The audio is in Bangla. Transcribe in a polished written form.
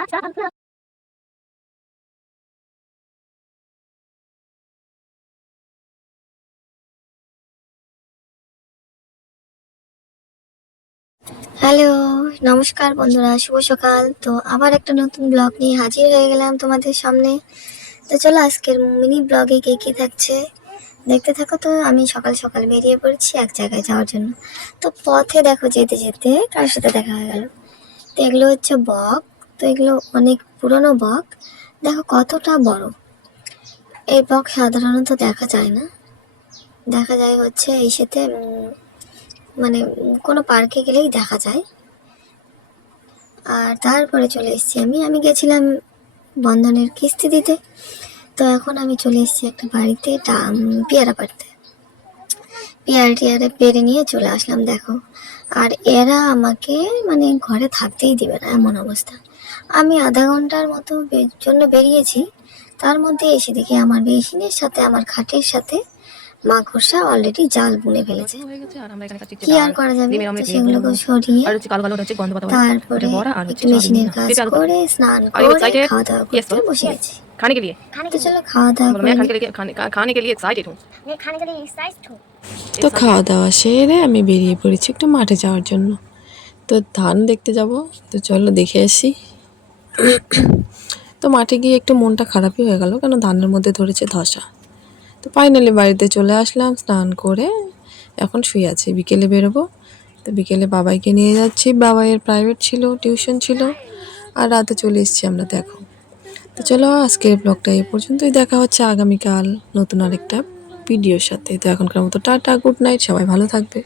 হ্যালো, নমস্কার বন্ধুরা, শুভ সকাল। তো আবার একটা নতুন ব্লগ নিয়ে হাজির হয়ে গেলাম তোমাদের সামনে। তো চলো আজকের মিনি ব্লগে কে কে থাকছে দেখতে থাকো। তো আমি সকাল সকাল বেরিয়ে পড়েছি এক জায়গায় যাওয়ার জন্য। তো পথে দেখো যেতে যেতে কার সাথে দেখা হয়ে গেল। তো এগুলো হচ্ছে বক। তো এগুলো অনেক পুরনো বক, দেখো কতটা বড়। এই বক সাধারণত দেখা যায় না, দেখা যায় হচ্ছে এই সাথে মানে কোনো পার্কে গেলেই দেখা যায়। আর তারপরে চলে এসেছি আমি গেছিলাম বন্ধনের কিস্তি দিতে। তো এখন আমি চলে এসেছি একটা বাড়িতে পেয়ারা পাড়তে। পেয়ারা টিয়ারা পেরে নিয়ে চলে আসলাম দেখো। আর এরা আমাকে মানে ঘরে থাকতেই দিবে না, এমন অবস্থা। আমি আধা ঘন্টার মতো জন্য বেরিয়েছি, তার মধ্যে এসে দেখি আমার বেসিনের সাথে আমার খাটের সাথে মাকড়সা অলরেডি জাল বুনে ফেলেছে। কি আর করা যাবে, তো সেগুলোকে সরিয়ে তারপরে একটু মেশিনের কাজ করে স্নান করে খাওয়া দাওয়া করতে বসে গেছি। खाने के लिए তো চলো খাওয়া দাওয়া बोलो করে मैं নিই। खाने के लिए एक्साइटेड हूँ। তো খাওয়া দাওয়া সেরে আমি বেরিয়ে পড়েছি একটু মাঠে যাওয়ার জন্য। তো ধান দেখতে যাব, তো চলো দেখে আসি। তো মাঠে গিয়ে একটু মনটা খারাপই হয়ে গেল, কারণ ধানের মধ্যে ধরেছে ধসা। তো ফাইনালি বাড়িতে চলে আসলাম স্নান করে, এখন শুয়ে আছি, বিকেলে বেরোবো। তো বিকেলে বাবাইকে নিয়ে যাচ্ছি, বাবাইয়ের প্রাইভেট ছিল, টিউশন ছিল। আর রাতে চলে এসেছি আমরা দেখো। তো চলো আজকের ব্লগটা এই পর্যন্তই, দেখা হচ্ছে আগামীকাল নতুন আরেকটা ভিডিওর সাথে। তো এখনকার মতো টাটা, গুড নাইট, সবাই ভালো থাকবে।